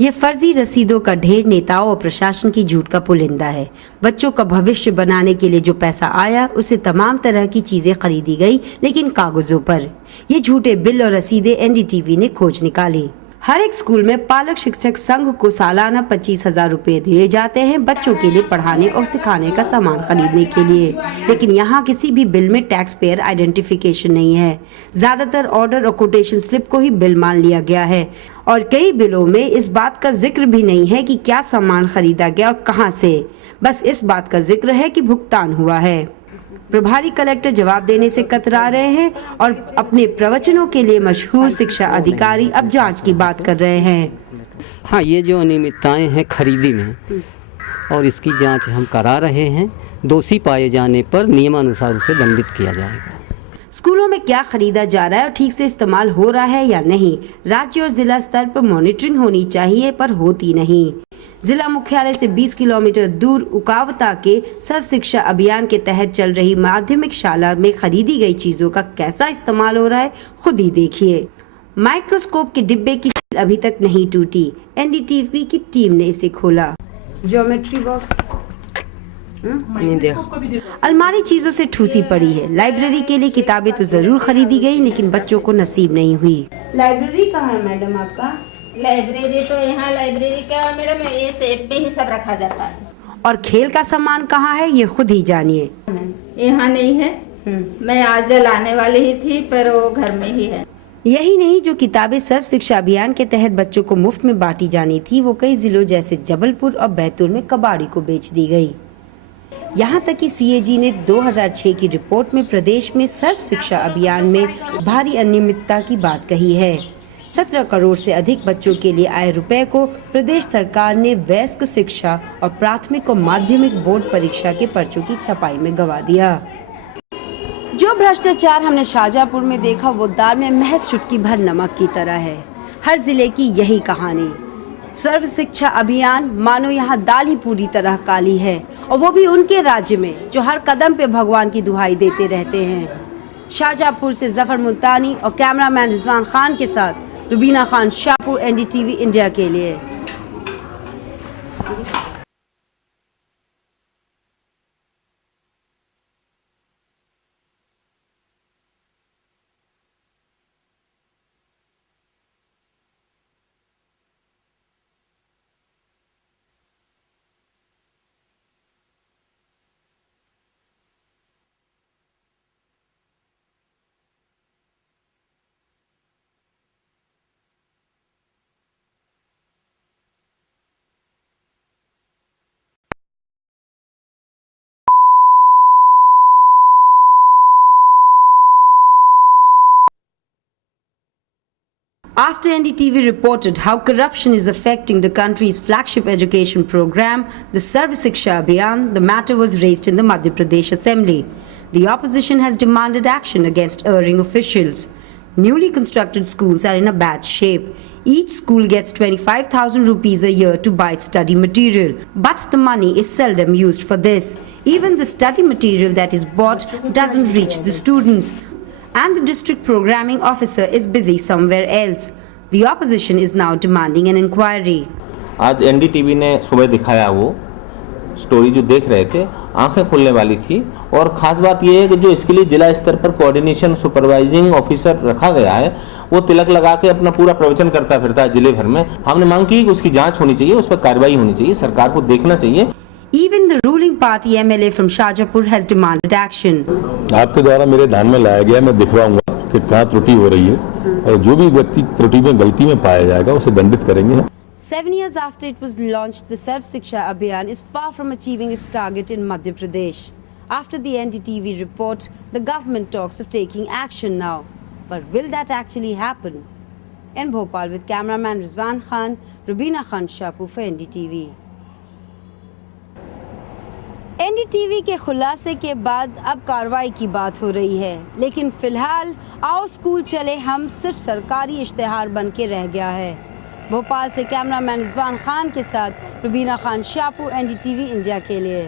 ये फर्जी रसीदों का ढेर नेताओं और प्रशासन की झूठ का पुलिंदा है। बच्चों का भविष्य बनाने के लिए जो पैसा आया उससे तमाम तरह की चीजें खरीदी गई, लेकिन कागजों पर। ये झूठे बिल और रसीदें एनडीटीवी ने खोज निकाली। हर एक स्कूल में पालक शिक्षक संघ को सालाना 25,000 रुपए दिए जाते हैं बच्चों के लिए पढ़ाने और सिखाने का सामान खरीदने के लिए, लेकिन यहाँ किसी भी बिल में टैक्स पेयर आइडेंटिफिकेशन नहीं है। ज्यादातर ऑर्डर और कोटेशन स्लिप को ही बिल मान लिया गया है और कई बिलों में इस बात का जिक्र भी नहीं है कि क्या सामान खरीदा गया और कहाँ से। बस इस बात का जिक्र है कि भुगतान हुआ है। प्रभारी कलेक्टर जवाब देने से कतरा रहे हैं और अपने प्रवचनों के लिए मशहूर शिक्षा अधिकारी अब जांच की बात कर रहे हैं। हाँ, ये जो अनियमितताएं हैं खरीदी में और इसकी जांच हम करा रहे हैं। दोषी पाए जाने पर नियमानुसार उसे दंडित किया जाएगा। स्कूलों में क्या खरीदा जा रहा है और ठीक से इस्तेमाल हो रहा है या नहीं, राज्य और जिला स्तर पर मॉनिटरिंग होनी चाहिए, पर होती नहीं। जिला मुख्यालय से 20 किलोमीटर दूर उकावता के सर्व शिक्षा अभियान के तहत चल रही माध्यमिक शाला में खरीदी गई चीजों का कैसा इस्तेमाल हो रहा है खुद ही देखिए। माइक्रोस्कोप के डिब्बे की सील अभी तक नहीं टूटी, एनडीटीवी की टीम ने इसे खोला। ज्योमेट्री बॉक्स, अलमारी चीजों से ठूसी पड़ी है। लाइब्रेरी के लिए किताबें तो जरूर खरीदी गई, लेकिन बच्चों को नसीब नहीं हुई। लाइब्रेरी कहाँ है मैडम आपका? लाइब्रेरी तो यहाँ लाइब्रेरी का मैडम ये सेट में ही सब रखा जाता है। और खेल का सामान कहाँ है ये खुद ही जानिए। यहाँ नहीं है, मैं आज लाने वाली ही थी पर वो घर में ही है। यही नहीं, जो किताबें सर्व शिक्षा अभियान के तहत बच्चों को मुफ्त में बांटी जानी थी वो कई जिलों जैसे जबलपुर और बैतूल में कबाड़ी को बेच दी गई। यहाँ तक कि सीएजी ने 2006 की रिपोर्ट में प्रदेश में सर्व शिक्षा अभियान में भारी अनियमितता की बात कही है। 17 करोड़ से अधिक बच्चों के लिए आए रुपए को प्रदेश सरकार ने वयस्क शिक्षा और प्राथमिक और माध्यमिक बोर्ड परीक्षा के पर्चों की छपाई में गवा दिया। जो भ्रष्टाचार हमने शाहजहाँपुर में देखा वो दाल में महज चुटकी भर नमक की तरह है। हर जिले की यही कहानी। सर्व शिक्षा अभियान मानो यहाँ दाल ही पूरी तरह काली है, और वो भी उनके राज्य में जो हर कदम पे भगवान की दुहाई देते रहते हैं। शाहजहाँपुर से जफर मुल्तानी और कैमरामैन रिजवान खान के साथ रुबीना खान, शाहपुर, एनडीटीवी इंडिया के लिए। After NDTV reported how corruption is affecting the country's flagship education program, the Sarv Shiksha Abhiyan, the matter was raised in the Madhya Pradesh Assembly. The opposition has demanded action against erring officials. Newly constructed schools are in a bad shape. Each school gets 25,000 rupees a year to buy study material, but the money is seldom used for this. Even the study material that is bought doesn't reach the students, and the district programming officer is busy somewhere else. The opposition is now demanding an inquiry. आज NDTV ने सुबह दिखाया वो story जो देख रहे थे, आंखें खुलने वाली थी। और खास बात ये है कि जो इसके लिए जिला स्तर पर कोऑर्डिनेशन सुपरवाइजिंग ऑफिसर रखा गया है वो तिलक लगा के अपना पूरा प्रवचन करता फिरता है जिले भर में। हमने मांग की कि उसकी जांच होनी चाहिए, उस पर कार्रवाई होनी चाहिए, सरकार को देखना चाहिए। Even the ruling party MLA from Shahjahanpur has demanded action. आपके द्वारा मेरे ध्यान में लाया गया, मैं दिखवाऊंगा कि कहाँ त्रुटि हो रही है, और जो भी व्यक्ति त्रुटि में गलती में पाया जाएगा उसे दंडित करेंगे। 7 years after it was launched, the Sarv Shiksha Abhiyan is far from achieving its target in Madhya Pradesh. After the NDTV report, the government talks of taking action now. But will that actually happen? In Bhopal with cameraman Rizwan Khan, Rubina Khan, Shapu for NDTV. NDTV के खुलासे के बाद अब कार्रवाई की बात हो रही है, लेकिन फिलहाल आओ स्कूल चले हम सिर्फ सरकारी इश्तेहार बन के रह गया है। भोपाल से कैमरामैन रिजवान खान के साथ रुबीना खान, शाहपुर, एनडीटीवी इंडिया के लिए।